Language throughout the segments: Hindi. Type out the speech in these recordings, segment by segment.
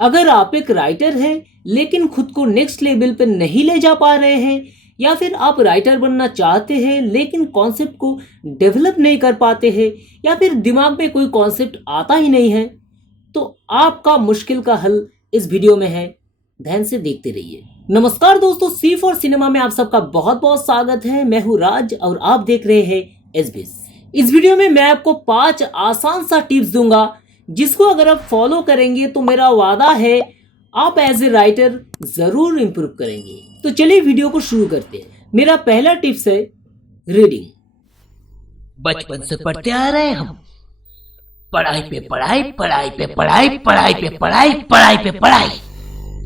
अगर आप एक राइटर हैं लेकिन खुद को नेक्स्ट लेवल पर नहीं ले जा पा रहे हैं, या फिर आप राइटर बनना चाहते हैं लेकिन कॉन्सेप्ट को डेवलप नहीं कर पाते हैं, या फिर दिमाग में कोई कॉन्सेप्ट आता ही नहीं है, तो आपका मुश्किल का हल इस वीडियो में है। ध्यान से देखते रहिए। नमस्कार दोस्तों, सी फॉर सिनेमा में आप सबका बहुत बहुत स्वागत है। मैं हूँ राज और आप देख रहे हैं एसबीएस। इस वीडियो में मैं आपको 5 आसान सा टिप्स दूंगा जिसको अगर आप फॉलो करेंगे तो मेरा वादा है आप एज ए राइटर जरूर इंप्रूव करेंगे। तो चलिए वीडियो को शुरू करते हैं। मेरा पहला टिप्स है रीडिंग। बचपन से पढ़ते आ रहे हैं हम, पढ़ाई पे पढ़ाई, पढ़ाई पे पढ़ाई, पढ़ाई पे पढ़ाई, पढ़ाई पे पढ़ाई।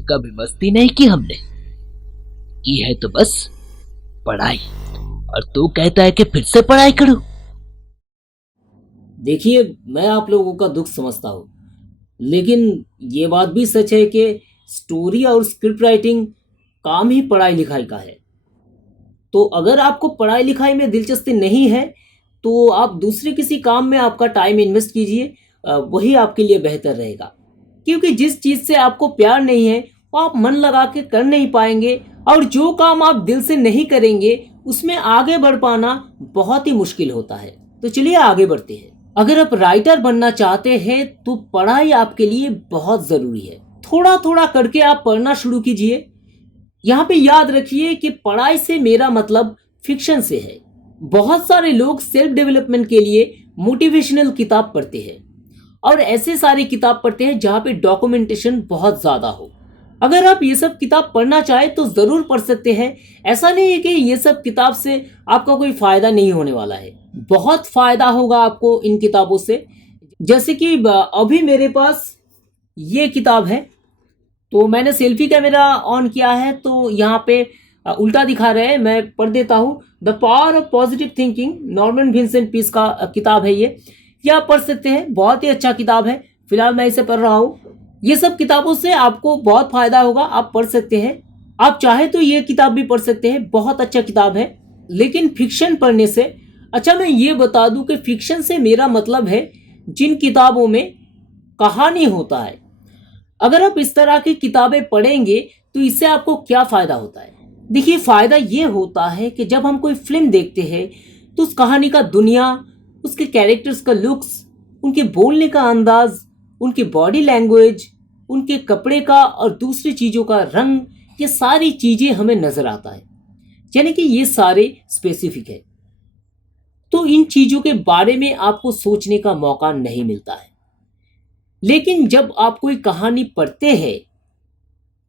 कभी मस्ती नहीं की हमने, की है तो बस पढ़ाई। और तू कहता है कि फिर से पढ़ाई करूं। देखिए, मैं आप लोगों का दुख समझता हूँ, लेकिन ये बात भी सच है कि स्टोरी और स्क्रिप्ट राइटिंग काम ही पढ़ाई लिखाई का है। तो अगर आपको पढ़ाई लिखाई में दिलचस्पी नहीं है तो आप दूसरे किसी काम में आपका टाइम इन्वेस्ट कीजिए, वही आपके लिए बेहतर रहेगा। क्योंकि जिस चीज़ से आपको प्यार नहीं है वो आप मन लगा के कर नहीं पाएंगे, और जो काम आप दिल से नहीं करेंगे उसमें आगे बढ़ पाना बहुत ही मुश्किल होता है। तो चलिए आगे बढ़ते हैं। अगर आप राइटर बनना चाहते हैं तो पढ़ाई आपके लिए बहुत ज़रूरी है। थोड़ा थोड़ा करके आप पढ़ना शुरू कीजिए। यहाँ पे याद रखिए कि पढ़ाई से मेरा मतलब फिक्शन से है। बहुत सारे लोग सेल्फ डेवलपमेंट के लिए मोटिवेशनल किताब पढ़ते हैं और ऐसे सारी किताब पढ़ते हैं जहाँ पे डॉक्यूमेंटेशन बहुत ज़्यादा हो। अगर आप ये सब किताब पढ़ना चाहें तो ज़रूर पढ़ सकते हैं। ऐसा नहीं है कि ये सब किताब से आपका कोई फ़ायदा नहीं होने वाला है, बहुत फ़ायदा होगा आपको इन किताबों से। जैसे कि अभी मेरे पास ये किताब है, तो मैंने सेल्फी कैमरा ऑन किया है तो यहाँ पे उल्टा दिखा रहे हैं। मैं पढ़ देता हूँ। The power of positive thinking, Norman Vincent Peale का किताब है ये आप पढ़ सकते हैं। बहुत ही अच्छा किताब है, फिलहाल मैं इसे पढ़ रहा हूँ। ये सब किताबों से आपको बहुत फायदा होगा, आप पढ़ सकते हैं। आप चाहे तो ये किताब भी पढ़ सकते हैं, बहुत अच्छा किताब है। लेकिन फिक्शन पढ़ने से, अच्छा मैं ये बता दूं कि फिक्शन से मेरा मतलब है जिन किताबों में कहानी होता है। अगर आप इस तरह की किताबें पढ़ेंगे तो इससे आपको क्या फ़ायदा होता है? देखिए, फ़ायदा ये होता है कि जब हम कोई फिल्म देखते हैं तो उस कहानी का दुनिया, उसके कैरेक्टर्स का लुक्स, उनके बोलने का अंदाज, उनकी बॉडी लैंग्वेज, उनके कपड़े का और दूसरी चीज़ों का रंग, ये सारी चीज़ें हमें नज़र आता है। यानी कि ये सारे स्पेसिफिक है, तो इन चीज़ों के बारे में आपको सोचने का मौका नहीं मिलता है। लेकिन जब आप कोई कहानी पढ़ते हैं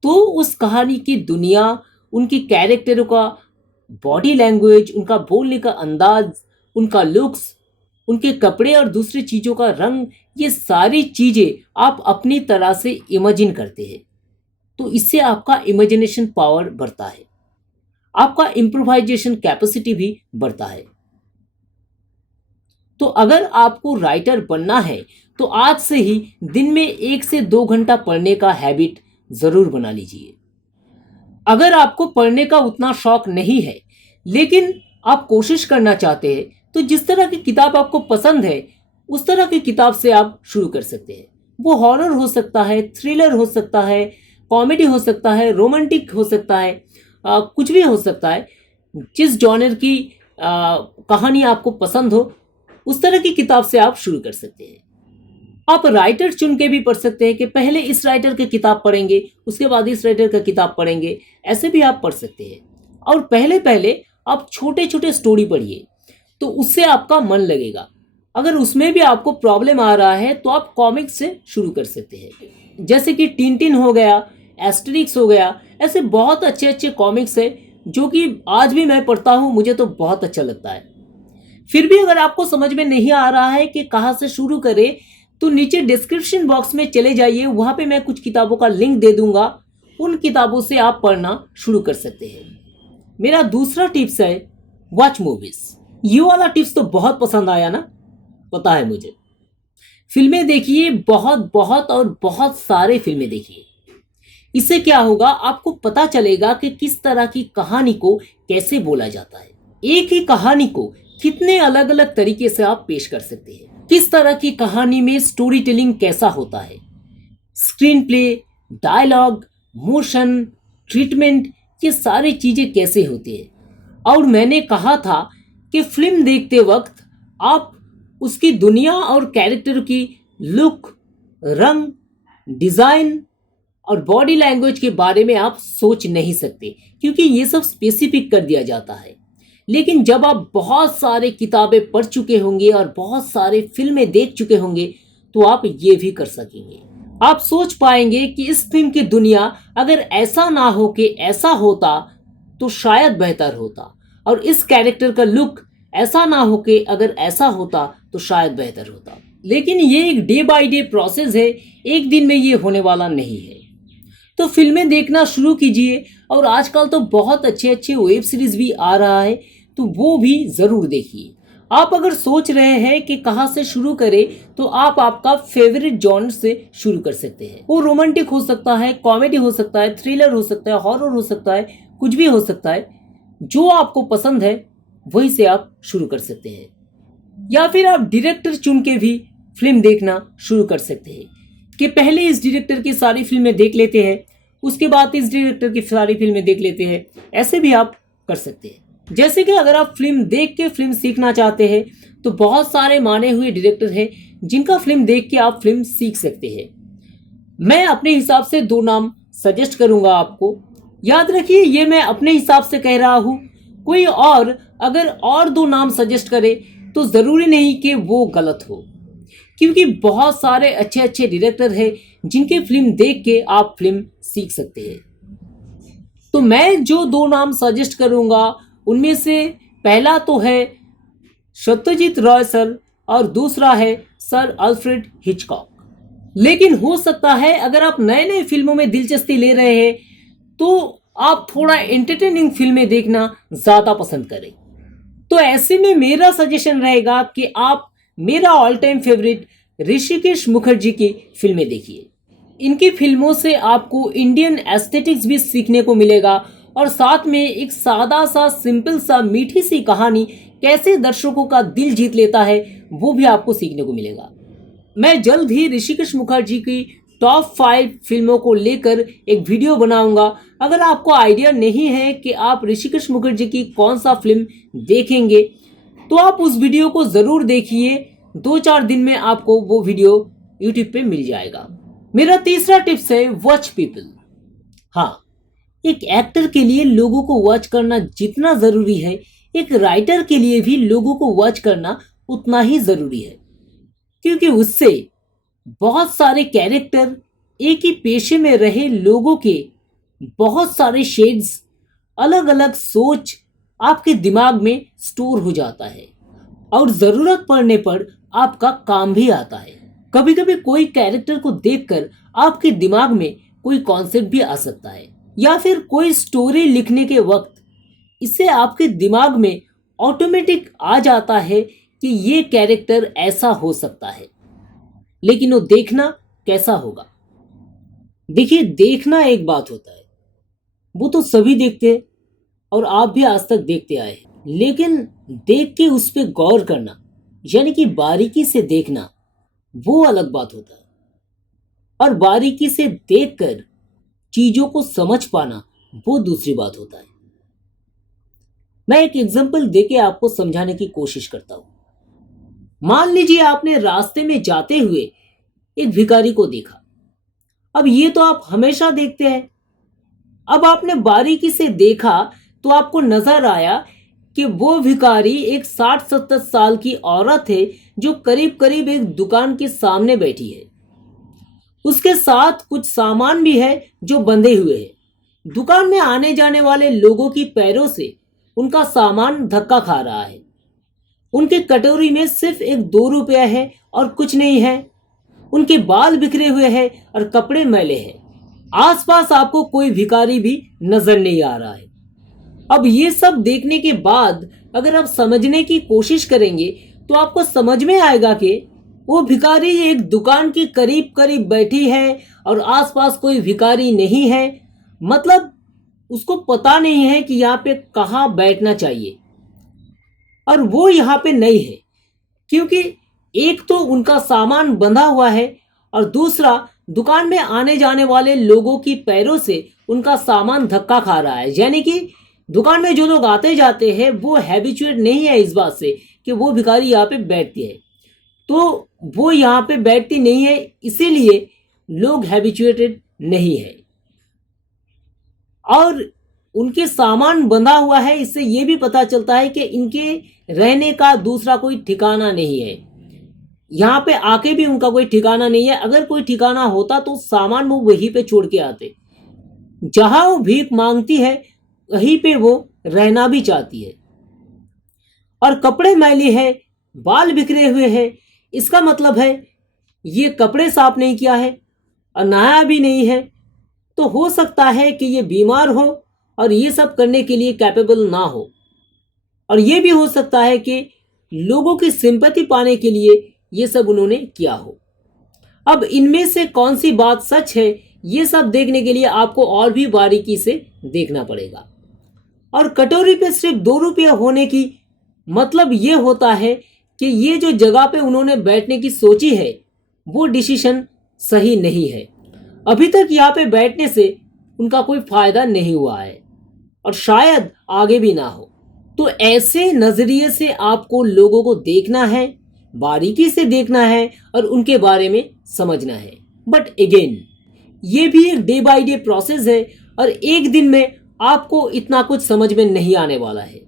तो उस कहानी की दुनिया, उनके कैरेक्टरों का बॉडी लैंग्वेज, उनका बोलने का अंदाज, उनका लुक्स, उनके कपड़े और दूसरी चीज़ों का रंग, ये सारी चीज़ें आप अपनी तरह से इमेजिन करते हैं। तो इससे आपका इमेजिनेशन पावर बढ़ता है, आपका इम्प्रोवाइजेशन कैपेसिटी भी बढ़ता है। तो अगर आपको राइटर बनना है तो आज से ही दिन में 1 से 2 घंटा पढ़ने का हैबिट ज़रूर बना लीजिए। अगर आपको पढ़ने का उतना शौक नहीं है लेकिन आप कोशिश करना चाहते हैं तो जिस तरह की किताब आपको पसंद है उस तरह की किताब से आप शुरू कर सकते हैं। वो हॉरर हो सकता है, थ्रिलर हो सकता है, कॉमेडी हो सकता है, रोमांटिक हो सकता है, कुछ भी हो सकता है। जिस जॉनर की कहानी आपको पसंद हो उस तरह की किताब से आप शुरू कर सकते हैं। आप राइटर चुन के भी पढ़ सकते हैं कि पहले इस राइटर की किताब पढ़ेंगे, उसके बाद इस राइटर का किताब पढ़ेंगे, ऐसे भी आप पढ़ सकते हैं। और पहले पहले आप छोटे छोटे स्टोरी पढ़िए तो उससे आपका मन लगेगा। अगर उसमें भी आपको प्रॉब्लम आ रहा है तो आप कॉमिक्स से शुरू कर सकते हैं, जैसे कि टिनटिन हो गया, एस्टेरिक्स हो गया। ऐसे बहुत अच्छे अच्छे कॉमिक्स है जो कि आज भी मैं पढ़ता हूँ, मुझे तो बहुत अच्छा लगता है। फिर भी अगर आपको समझ में नहीं आ रहा है कि कहाँ से शुरू करें तो नीचे डिस्क्रिप्शन बॉक्स में चले जाइए, वहाँ पे मैं कुछ किताबों का लिंक दे दूंगा, उन किताबों से आप पढ़ना शुरू कर सकते हैं। मेरा दूसरा टिप्स है वॉच मूवीज। ये वाला टिप्स तो बहुत पसंद आया ना, पता है मुझे। फिल्में देखिए, बहुत बहुत और बहुत सारे फिल्में देखिए। इससे क्या होगा, आपको पता चलेगा कि किस तरह की कहानी को कैसे बोला जाता है। एक ही कहानी को कितने अलग अलग तरीके से आप पेश कर सकते हैं, किस तरह की कहानी में स्टोरी टेलिंग कैसा होता है, screenplay, dialogue, motion, treatment, ये सारी चीज़ें कैसे होती है। और मैंने कहा था कि फिल्म देखते वक्त आप उसकी दुनिया और कैरेक्टर की लुक, रंग, डिज़ाइन और बॉडी लैंग्वेज के बारे में आप सोच नहीं सकते, क्योंकि ये सब स्पेसिफिक कर दिया जाता है। लेकिन जब आप बहुत सारे किताबें पढ़ चुके होंगे और बहुत सारे फिल्में देख चुके होंगे तो आप ये भी कर सकेंगे। आप सोच पाएंगे कि इस फिल्म की दुनिया अगर ऐसा ना हो कि ऐसा होता तो शायद बेहतर होता, और इस कैरेक्टर का लुक ऐसा ना हो कि अगर ऐसा होता तो शायद बेहतर होता। लेकिन ये एक डे बाय डे प्रोसेस है, एक दिन में ये होने वाला नहीं है। तो फिल्में देखना शुरू कीजिए, और आजकल तो बहुत अच्छे अच्छे वेब सीरीज भी आ रहा है, तो वो भी ज़रूर देखिए। आप अगर सोच रहे हैं कि कहाँ से शुरू करें, तो आप आपका फेवरेट जॉनर से शुरू कर सकते हैं। वो रोमांटिक हो सकता है, कॉमेडी हो सकता है, थ्रिलर हो सकता है, हॉरर हो सकता है, कुछ भी हो सकता है। जो आपको पसंद है वही से आप शुरू कर सकते हैं। या फिर आप डायरेक्टर चुन के भी फिल्म देखना शुरू कर सकते हैं कि पहले इस डायरेक्टर की सारी फिल्में देख लेते हैं, उसके बाद इस डायरेक्टर की सारी फिल्में देख लेते हैं। ऐसे भी आप कर सकते हैं। जैसे कि अगर आप फिल्म देख के फिल्म सीखना चाहते हैं तो बहुत सारे माने हुए डायरेक्टर हैं जिनका फिल्म देख के आप फिल्म सीख सकते हैं। मैं अपने हिसाब से 2 नाम सजेस्ट करूंगा आपको। याद रखिए, ये मैं अपने हिसाब से कह रहा हूँ। कोई और अगर और 2 नाम सजेस्ट करे तो ज़रूरी नहीं कि वो गलत हो, क्योंकि बहुत सारे अच्छे अच्छे डायरेक्टर हैं जिनकी फिल्म देख के आप फिल्म सीख सकते हैं। तो मैं जो 2 नाम सजेस्ट करूंगा उनमें से पहला तो है सत्यजीत रॉय सर और दूसरा है सर अल्फ्रेड हिचकॉक। लेकिन हो सकता है अगर आप नए नए फिल्मों में दिलचस्पी ले रहे हैं तो आप थोड़ा एंटरटेनिंग फिल्में देखना ज़्यादा पसंद करें। तो ऐसे में मेरा सजेशन रहेगा कि आप मेरा all time favourite Rishikesh Mukherjee की फिल्में देखिए। इनकी फिल्मों से आपको इंडियन एस्थेटिक्स भी सीखने को मिलेगा, और साथ में एक सादा सा, सिंपल सा, मीठी सी कहानी कैसे दर्शकों का दिल जीत लेता है वो भी आपको सीखने को मिलेगा। मैं जल्द ही ऋषिकेश मुखर्जी की टॉप 5 फिल्मों को लेकर एक वीडियो बनाऊंगा। अगर आपको आइडिया नहीं है कि आप ऋषिकेश मुखर्जी की कौन सा फिल्म देखेंगे तो आप उस वीडियो को ज़रूर देखिए। 2-4 दिन में आपको वो वीडियो यूट्यूब पे मिल जाएगा। मेरा तीसरा टिप्स है वॉच पीपल। हाँ, एक एक्टर के लिए लोगों को वॉच करना जितना ज़रूरी है, एक राइटर के लिए भी लोगों को वॉच करना उतना ही ज़रूरी है, क्योंकि उससे बहुत सारे कैरेक्टर, एक ही पेशे में रहे लोगों के बहुत सारे शेड्स, अलग अलग सोच आपके दिमाग में स्टोर हो जाता है, और ज़रूरत पड़ने पर आपका काम भी आता है। कभी कभी कोई कैरेक्टर को देखकर आपके दिमाग में कोई कॉन्सेप्ट भी आ सकता है, या फिर कोई स्टोरी लिखने के वक्त इससे आपके दिमाग में ऑटोमेटिक आ जाता है कि ये कैरेक्टर ऐसा हो सकता है। लेकिन वो देखना कैसा होगा? देखिए, देखना एक बात होता है, वो तो सभी देखते हैं और आप भी आज तक देखते आए हैं। लेकिन देख के उस पर गौर करना, यानी कि बारीकी से देखना, वो अलग बात होता है। और बारीकी से देखकर चीजों को समझ पाना वो दूसरी बात होता है। मैं एक एग्जांपल देके आपको समझाने की कोशिश करता हूं। मान लीजिए आपने रास्ते में जाते हुए एक भिखारी को देखा। अब ये तो आप हमेशा देखते हैं। अब आपने बारीकी से देखा तो आपको नजर आया कि वो भिखारी एक 60-70 साल की औरत है जो करीब करीब एक दुकान के सामने बैठी है। उसके साथ कुछ सामान भी है जो बंधे हुए हैं। दुकान में आने जाने वाले लोगों की पैरों से उनका सामान धक्का खा रहा है। उनके कटोरी में सिर्फ एक 2 रुपया है और कुछ नहीं है। उनके बाल बिखरे हुए हैं और कपड़े मैले हैं। आसपास आपको कोई भिखारी भी नजर नहीं आ रहा है। अब ये सब देखने के बाद अगर आप समझने की कोशिश करेंगे तो आपको समझ में आएगा कि वो भिखारी एक दुकान के करीब करीब बैठी है और आसपास कोई भिखारी नहीं है। मतलब उसको पता नहीं है कि यहाँ पे कहाँ बैठना चाहिए, और वो यहाँ पे नहीं है क्योंकि एक तो उनका सामान बंधा हुआ है और दूसरा दुकान में आने जाने वाले लोगों की पैरों से उनका सामान धक्का खा रहा है। यानी कि दुकान में जो लोग आते जाते हैं वो हैबिचुएट नहीं है इस बात से कि वो भिखारी यहाँ पे बैठती है, तो वो यहाँ पे बैठती नहीं है, इसीलिए लोग हैबिचुएटेड नहीं है। और उनके सामान बंधा हुआ है, इससे ये भी पता चलता है कि इनके रहने का दूसरा कोई ठिकाना नहीं है। यहाँ पे आके भी उनका कोई ठिकाना नहीं है। अगर कोई ठिकाना होता तो सामान वो वहीं पे छोड़ के आते। जहां वो भीख मांगती है वहीं पे वो रहना भी चाहती है। और कपड़े मैले हैं, बाल बिखरे हुए हैं, इसका मतलब है ये कपड़े साफ नहीं किया है और नहाया भी नहीं है। तो हो सकता है कि ये बीमार हो और ये सब करने के लिए कैपेबल ना हो। और ये भी हो सकता है कि लोगों की सिंपैथी पाने के लिए ये सब उन्होंने किया हो। अब इनमें से कौन सी बात सच है, ये सब देखने के लिए आपको और भी बारीकी से देखना पड़ेगा। और कटोरी पे सिर्फ 2 रुपया होने की मतलब ये होता है कि ये जो जगह पे उन्होंने बैठने की सोची है वो डिसीजन सही नहीं है। अभी तक यहाँ पे बैठने से उनका कोई फायदा नहीं हुआ है और शायद आगे भी ना हो। तो ऐसे नजरिए से आपको लोगों को देखना है, बारीकी से देखना है और उनके बारे में समझना है। बट अगेन ये भी एक डे बाय डे प्रोसेस है और एक दिन में आपको इतना कुछ समझ में नहीं आने वाला है।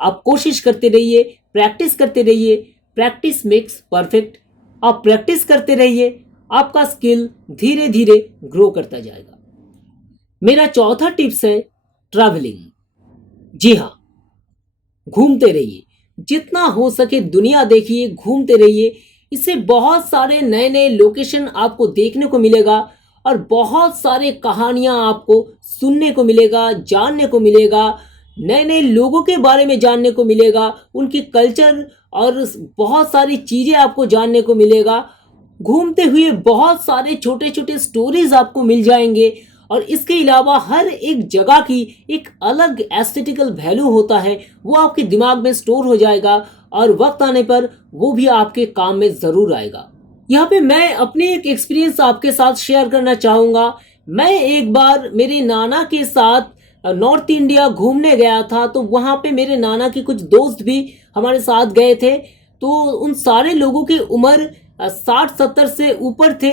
आप कोशिश करते रहिए, प्रैक्टिस करते रहिए। Practice makes perfect. आप प्रैक्टिस करते रहिए, आपका स्किल धीरे धीरे ग्रो करता जाएगा। मेरा चौथा टिप्स है ट्रैवलिंग। जी हाँ, घूमते रहिए, जितना हो सके दुनिया देखिए, घूमते रहिए। इससे बहुत सारे नए नए लोकेशन आपको देखने को मिलेगा और बहुत सारे कहानियां आपको सुनने को मिलेगा, जानने को मिलेगा। नए नए लोगों के बारे में जानने को मिलेगा, उनकी कल्चर और बहुत सारी चीज़ें आपको जानने को मिलेगा। घूमते हुए बहुत सारे छोटे छोटे स्टोरीज आपको मिल जाएंगे। और इसके अलावा हर एक जगह की एक अलग एस्थेटिकल वैल्यू होता है, वो आपके दिमाग में स्टोर हो जाएगा और वक्त आने पर वो भी आपके काम में ज़रूर आएगा। यहाँ पे मैं अपने एक एक्सपीरियंस आपके साथ शेयर करना चाहूँगा। मैं एक बार मेरे नाना के साथ नॉर्थ इंडिया घूमने गया था, तो वहाँ पे मेरे नाना के कुछ दोस्त भी हमारे साथ गए थे। तो उन सारे लोगों की उम्र 60-70 से ऊपर थे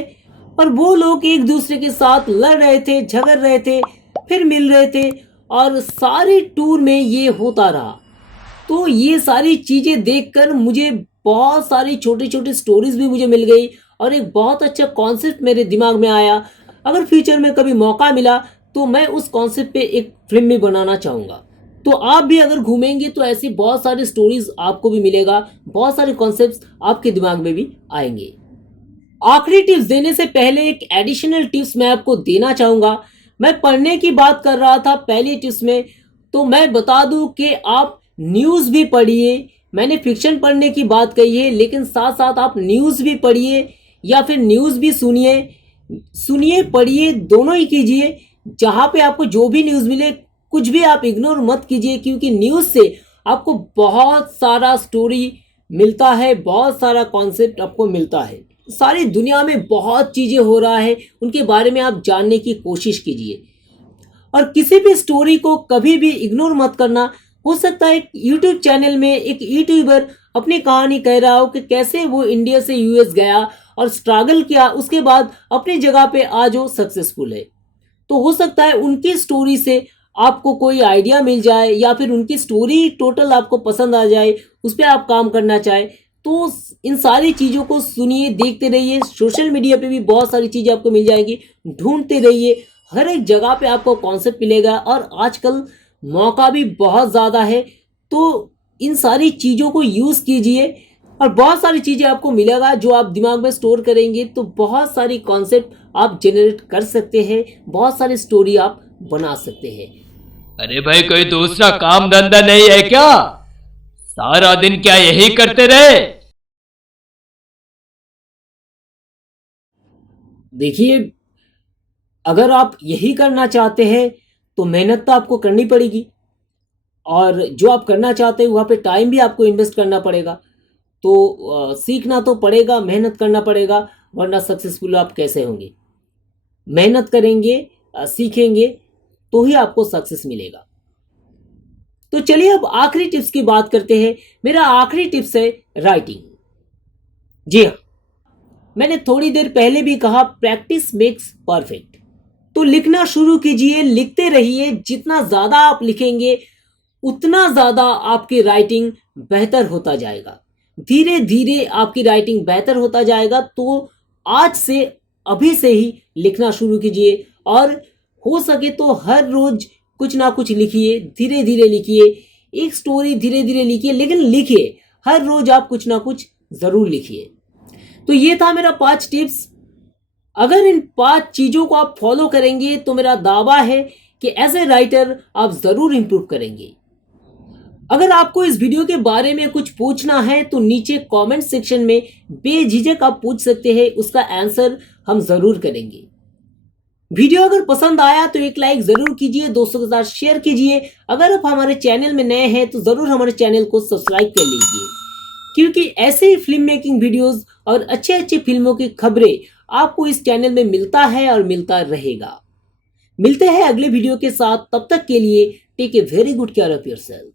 और वो लोग एक दूसरे के साथ लड़ रहे थे, झगड़ रहे थे, फिर मिल रहे थे और सारे टूर में ये होता रहा। तो ये सारी चीज़ें देखकर मुझे बहुत सारी छोटी छोटी स्टोरीज भी मुझे मिल गई और एक बहुत अच्छा कॉन्सेप्ट मेरे दिमाग में आया। अगर फ्यूचर में कभी मौका मिला तो मैं उस कॉन्सेप्ट पे एक फिल्म भी बनाना चाहूँगा। तो आप भी अगर घूमेंगे तो ऐसी बहुत सारी स्टोरीज आपको भी मिलेगा, बहुत सारे कॉन्सेप्ट्स आपके दिमाग में भी आएंगे। आखिरी टिप्स देने से पहले एक एडिशनल टिप्स मैं आपको देना चाहूँगा। मैं पढ़ने की बात कर रहा था पहली टिप्स में, तो मैं बता दूं कि आप न्यूज़ भी पढ़िए। मैंने फिक्शन पढ़ने की बात कही है, लेकिन साथ साथ आप न्यूज़ भी पढ़िए या फिर न्यूज़ भी सुनिए पढ़िए, दोनों ही कीजिए। जहाँ पे आपको जो भी न्यूज़ मिले कुछ भी आप इग्नोर मत कीजिए, क्योंकि न्यूज़ से आपको बहुत सारा स्टोरी मिलता है, बहुत सारा कॉन्सेप्ट आपको मिलता है। सारी दुनिया में बहुत चीज़ें हो रहा है, उनके बारे में आप जानने की कोशिश कीजिए। और किसी भी स्टोरी को कभी भी इग्नोर मत करना। हो सकता है यूट्यूब चैनल में एक यूट्यूबर अपनी कहानी कह रहा हो कि कैसे वो इंडिया से यूएस गया और स्ट्रगल किया, उसके बाद अपनी जगह पे आज वो सक्सेसफुल है। तो हो सकता है उनकी स्टोरी से आपको कोई आइडिया मिल जाए या फिर उनकी स्टोरी टोटल आपको पसंद आ जाए, उस पर आप काम करना चाहे। तो इन सारी चीज़ों को सुनिए, देखते रहिए। सोशल मीडिया पे भी बहुत सारी चीज़ें आपको मिल जाएगी, ढूंढते रहिए। हर एक जगह पे आपको कॉन्सेप्ट मिलेगा और आजकल मौका भी बहुत ज़्यादा है, तो इन सारी चीज़ों को यूज़ कीजिए और बहुत सारी चीज़ें आपको मिलेगा जो आप दिमाग में स्टोर करेंगे तो बहुत सारी कॉन्सेप्ट आप जनरेट कर सकते हैं, बहुत सारी स्टोरी आप बना सकते हैं। अरे भाई, कोई दूसरा काम धंधा नहीं है क्या? सारा दिन क्या यही करते रहे? देखिए, अगर आप यही करना चाहते हैं तो मेहनत तो आपको करनी पड़ेगी और जो आप करना चाहते हैं वहाँ पे टाइम भी आपको इन्वेस्ट करना पड़ेगा। तो सीखना तो पड़ेगा, मेहनत करना पड़ेगा, वरना सक्सेसफुल आप कैसे होंगे। मेहनत करेंगे, सीखेंगे, तो ही आपको सक्सेस मिलेगा। तो चलिए अब आखिरी टिप्स की बात करते हैं। मेरा आखिरी टिप्स है राइटिंग। जी हाँ, मैंने थोड़ी देर पहले भी कहा प्रैक्टिस मेक्स परफेक्ट। तो लिखना शुरू कीजिए, लिखते रहिए। जितना ज़्यादा आप लिखेंगे उतना ज़्यादा आपकी राइटिंग बेहतर होता जाएगा। धीरे धीरे आपकी राइटिंग बेहतर होता जाएगा। तो आज से, अभी से ही लिखना शुरू कीजिए और हो सके तो हर रोज कुछ ना कुछ लिखिए, धीरे धीरे लिखिए। एक स्टोरी धीरे धीरे लिखिए, लेकिन लिखिए। हर रोज आप कुछ ना कुछ ज़रूर लिखिए। तो ये था मेरा 5 टिप्स। अगर इन 5 चीज़ों को आप फॉलो करेंगे तो मेरा दावा है कि एज ए राइटर आप ज़रूर इंप्रूव करेंगे। अगर आपको इस वीडियो के बारे में कुछ पूछना है तो नीचे कमेंट सेक्शन में बेझिझक आप पूछ सकते हैं, उसका आंसर हम ज़रूर करेंगे। वीडियो अगर पसंद आया तो एक लाइक ज़रूर कीजिए, दोस्तों के साथ शेयर कीजिए। अगर आप हमारे चैनल में नए हैं तो ज़रूर हमारे चैनल को सब्सक्राइब कर लीजिए, क्योंकि ऐसे ही फिल्म मेकिंग वीडियोस और अच्छे अच्छे फिल्मों की खबरें आपको इस चैनल में मिलता है और मिलता रहेगा। मिलते हैं अगले वीडियो के साथ, तब तक के लिए take a very good care of yourself.